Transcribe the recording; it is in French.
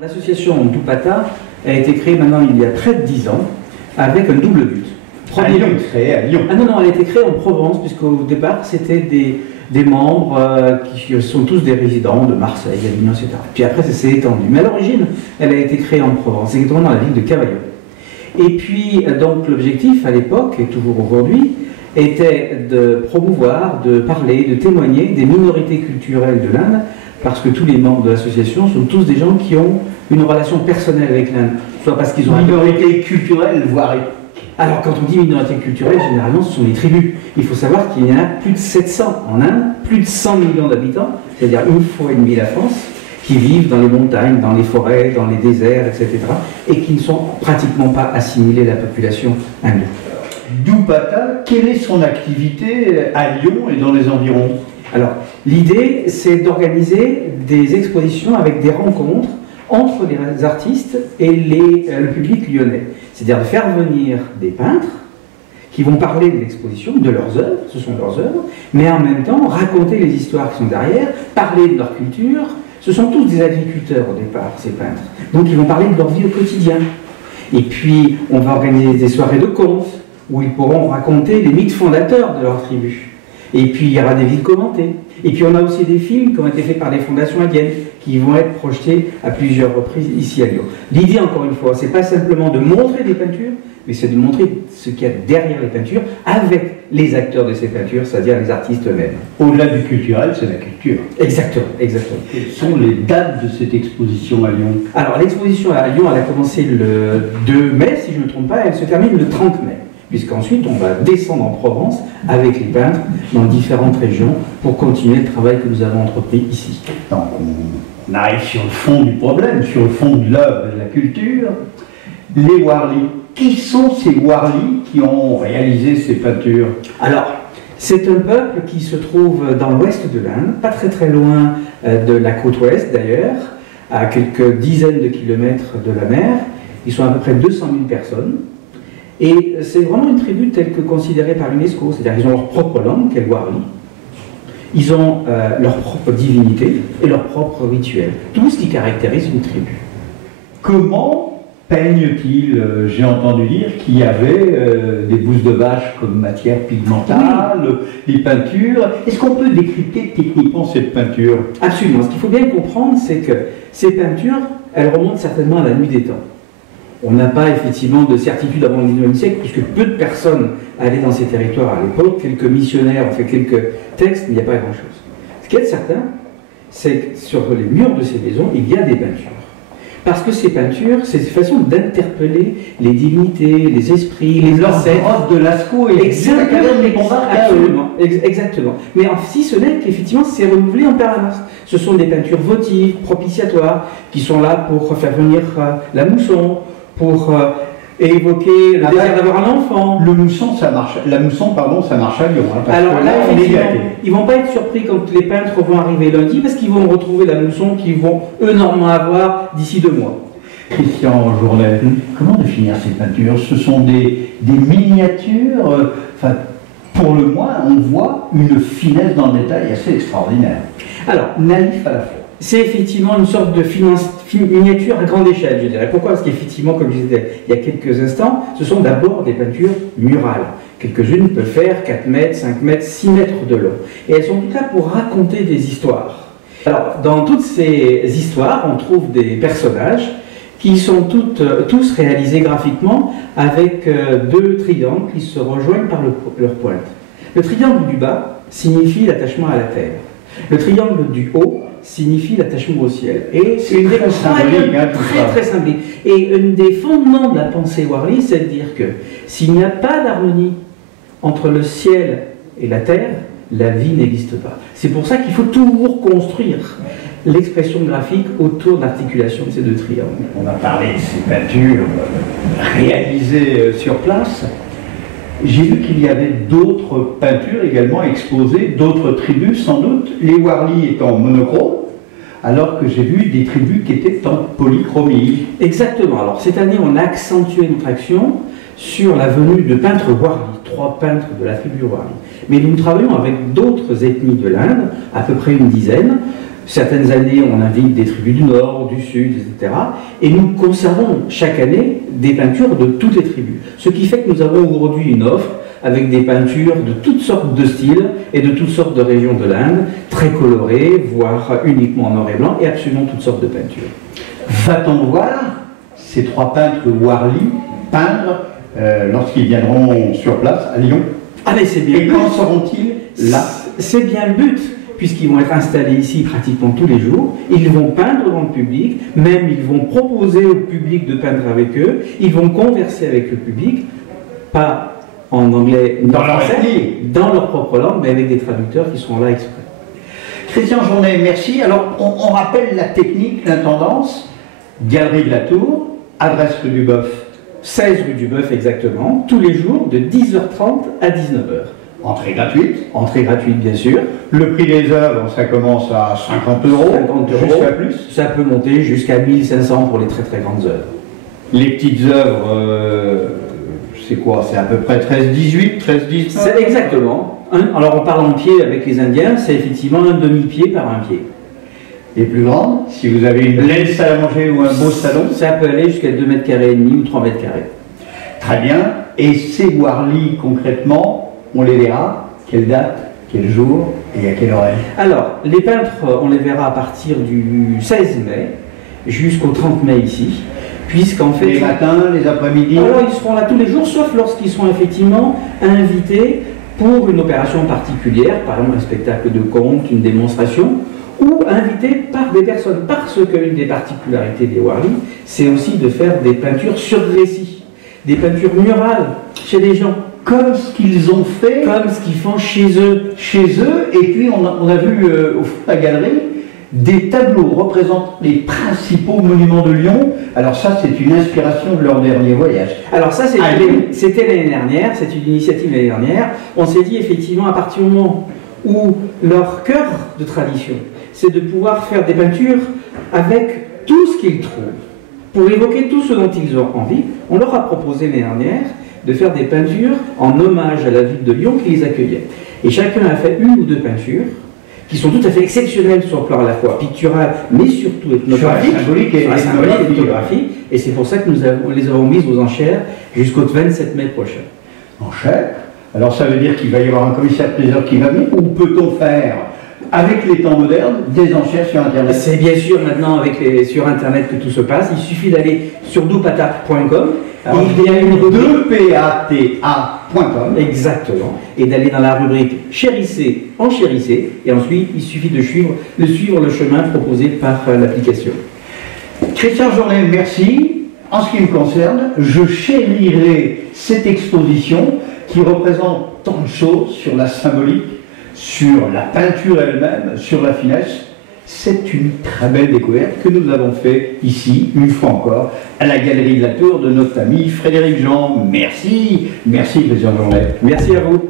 L'association Doupata a été créée maintenant il y a près de 10 ans avec un double but. Premier but créé à Lyon. Ah non, elle a été créée en Provence, puisqu'au départ c'était des membres qui sont tous des résidents de Marseille, Avignon, etc. Puis après ça s'est étendu. Mais à l'origine, elle a été créée en Provence, exactement dans la ville de Cavaillon. Et puis donc l'objectif à l'époque, et toujours aujourd'hui, était de promouvoir, de parler, de témoigner des minorités culturelles de l'Inde, parce que tous les membres de l'association sont tous des gens qui ont une relation personnelle avec l'Inde, soit parce qu'ils ont une minorité culturelle, voire... Alors quand on dit minorité culturelle, généralement ce sont les tribus. Il faut savoir qu'il y en a plus de 700 en Inde, plus de 100 millions d'habitants, c'est-à-dire une fois et demie la France, qui vivent dans les montagnes, dans les forêts, dans les déserts, etc. et qui ne sont pratiquement pas assimilés à la population hindoue. Doupata, quelle est son activité à Lyon et dans les environs? Alors, l'idée, c'est d'organiser des expositions avec des rencontres entre les artistes et le public lyonnais. C'est-à-dire de faire venir des peintres qui vont parler de l'exposition, de leurs œuvres, ce sont leurs œuvres, mais en même temps raconter les histoires qui sont derrière, parler de leur culture. Ce sont tous des agriculteurs au départ, ces peintres. Donc ils vont parler de leur vie au quotidien. Et puis, on va organiser des soirées de contes où ils pourront raconter les mythes fondateurs de leur tribu. Et puis il y aura des villes commentées. Et puis on a aussi des films qui ont été faits par des fondations indiennes qui vont être projetés à plusieurs reprises ici à Lyon. L'idée, encore une fois, c'est pas simplement de montrer des peintures, mais c'est de montrer ce qu'il y a derrière les peintures avec les acteurs de ces peintures, c'est-à-dire les artistes eux-mêmes. Au-delà du culturel, c'est la culture. Exactement, exactement. Quelles sont les dates de cette exposition à Lyon? Alors l'exposition à Lyon, elle a commencé le 2 mai, si je ne me trompe pas, elle se termine le 30 mai. Puisqu'ensuite on va descendre en Provence avec les peintres dans différentes régions pour continuer le travail que nous avons entrepris ici. Donc on arrive sur le fond du problème, sur le fond de l'œuvre et de la culture. Les Warlis, qui sont ces Warlis qui ont réalisé ces peintures? Alors, c'est un peuple qui se trouve dans l'ouest de l'Inde, pas très très loin de la côte ouest d'ailleurs, à quelques dizaines de kilomètres de la mer. Ils sont à peu près 200 000 personnes. Et c'est vraiment une tribu telle que considérée par l'UNESCO, c'est-à-dire qu'ils ont leur propre langue, qu'est le Warli. Ils ont leur propre divinité et leur propre rituel. Tout ce qui caractérise une tribu. Comment peignent-ils? J'ai entendu dire qu'il y avait des bousses de vache comme matière pigmentale, oui. Des peintures. Est-ce qu'on peut décrypter techniquement cette peinture? Absolument. Ce qu'il faut bien comprendre, c'est que ces peintures, elles remontent certainement à la nuit des temps. On n'a pas effectivement de certitude avant le XIXe siècle, puisque peu de personnes allaient dans ces territoires à l'époque. Quelques missionnaires ont fait quelques textes, mais il n'y a pas grand-chose. Ce qui est certain, c'est que sur les murs de ces maisons, il y a des peintures. Parce que ces peintures, c'est une façon d'interpeller les divinités, les esprits, les ancêtres. De Lascaux et Absolument, exactement. Mais si ce n'est qu'effectivement, c'est renouvelé en permanence. Ce sont des peintures votives, propitiatoires, qui sont là pour faire venir la mousson, pour évoquer le désir d'avoir un enfant. Le mousson, ça marche. La mousson, pardon, ça marche à Lyon. Hein, alors là, ils vont pas être surpris quand les peintres vont arriver lundi, parce qu'ils vont retrouver la mousson qu'ils vont eux normalement avoir d'ici 2 mois. Christian Journet, comment définir ces peintures? Ce sont des miniatures. Enfin, pour le moins, on voit une finesse dans le détail assez extraordinaire. Alors, naïf à la fois. C'est effectivement une sorte de miniature à grande échelle, je dirais. Pourquoi? Parce qu'effectivement, comme je disais il y a quelques instants, ce sont d'abord des peintures murales. Quelques-unes peuvent faire 4 mètres, 5 mètres, 6 mètres de long. Et elles sont toutes là pour raconter des histoires. Alors, dans toutes ces histoires, on trouve des personnages qui sont tous réalisés graphiquement avec 2 triangles qui se rejoignent par leur pointe. Le triangle du bas signifie l'attachement à la terre. Le triangle du haut signifie l'attachement au ciel. Et c'est une des très symbolique. Et un des fondements de la pensée Warli, c'est de dire que s'il n'y a pas d'harmonie entre le ciel et la terre, la vie n'existe pas. C'est pour ça qu'il faut toujours construire l'expression graphique autour de l'articulation de ces 2 triangles. On a parlé de ces peintures réalisées sur place. J'ai vu qu'il y avait d'autres peintures également exposées, d'autres tribus sans doute, les Warlis étant monochrome, alors que j'ai vu des tribus qui étaient en polychromie. Exactement. Alors cette année, on a accentué notre action sur la venue de peintres Warli, 3 peintres de la tribu Warli. Mais nous travaillons avec d'autres ethnies de l'Inde, à peu près une dizaine. Certaines années, on invite des tribus du Nord, du Sud, etc. Et nous conservons chaque année des peintures de toutes les tribus. Ce qui fait que nous avons aujourd'hui une offre avec des peintures de toutes sortes de styles et de toutes sortes de régions de l'Inde, très colorées, voire uniquement en noir et blanc, et absolument toutes sortes de peintures. Va-t-on voir ces 3 peintres Warli peindre lorsqu'ils viendront sur place à Lyon? Ah mais c'est bien. Et quand seront-ils là? C'est bien le but, puisqu'ils vont être installés ici pratiquement tous les jours. Ils vont peindre dans le public, même ils vont proposer au public de peindre avec eux, ils vont converser avec le public, pas en anglais, ni en français, dans leur propre langue, mais avec des traducteurs qui sont là exprès. Christian Journet, merci. Alors, on rappelle la technique, l'intendance, Galerie de la Tour, adresse rue du Boeuf. 16 rue du Boeuf exactement, tous les jours de 10h30 à 19h. Entrée gratuite. Entrée gratuite bien sûr. Le prix des œuvres, ça commence à 50 €. 50 €. Jusqu'à plus. Ça peut monter jusqu'à 1500 pour les très très grandes œuvres. Les petites œuvres, c'est quoi? C'est à peu près 13-18, 13-19? C'est exactement. Alors on parle en pied avec les Indiens, c'est effectivement un demi-pied par un pied. Les plus grandes, si vous avez une belle salle à manger ou un beau salon? Ça peut aller jusqu'à 2,5 mètres ou 3 mètres carrés. Très bien. Et ces Warli, concrètement, on les verra? Quelle date, quel jour et à quelle horaire? Alors, les peintres, on les verra à partir du 16 mai jusqu'au 30 mai ici, puisqu'en fait... Les matins, les après-midi? Alors, ils seront là tous les jours, sauf lorsqu'ils sont effectivement invités pour une opération particulière, par exemple un spectacle de conte, une démonstration, ou invités par des personnes, parce qu'une des particularités des Warli, c'est aussi de faire des peintures sur récit, des peintures murales chez les gens. Comme ce qu'ils ont fait. Comme ce qu'ils font chez eux. Chez eux, et puis on a vu au fond de la galerie des tableaux représentant les principaux monuments de Lyon. Alors ça, c'est une inspiration de leur dernier voyage. Alors ça, c'était l'année dernière, c'est une initiative l'année dernière. On s'est dit effectivement, à partir du moment où leur cœur de tradition, c'est de pouvoir faire des peintures avec tout ce qu'ils trouvent, pour évoquer tout ce dont ils ont envie, on leur a proposé l'année dernière de faire des peintures en hommage à la ville de Lyon qui les accueillait. Et chacun a fait 1 ou 2 peintures qui sont tout à fait exceptionnelles sur le plan à la fois pictural, mais surtout ethnographique, symbolique et ethnographique. Et c'est pour ça que nous les avons mises aux enchères jusqu'au 27 mai prochain. Enchères? Alors ça veut dire qu'il va y avoir un commissaire-priseur qui va venir, ou peut-on faire, avec les temps modernes, des enchères sur Internet? C'est bien sûr maintenant sur Internet que tout se passe. Il suffit d'aller sur dopata.com. Il y a une 2pata.com. Exactement. Et d'aller dans la rubrique Chérissez, enchérissez. Et ensuite, il suffit de suivre le chemin proposé par l'application. Christian Journet, merci. En ce qui me concerne, je chérirai cette exposition qui représente tant de choses sur la symbolique, sur la peinture elle-même, sur la finesse. C'est une très belle découverte que nous avons fait ici, une fois encore, à la Galerie de la Tour de notre ami Frédéric Jean. Merci, merci Christian Journet. Merci à vous.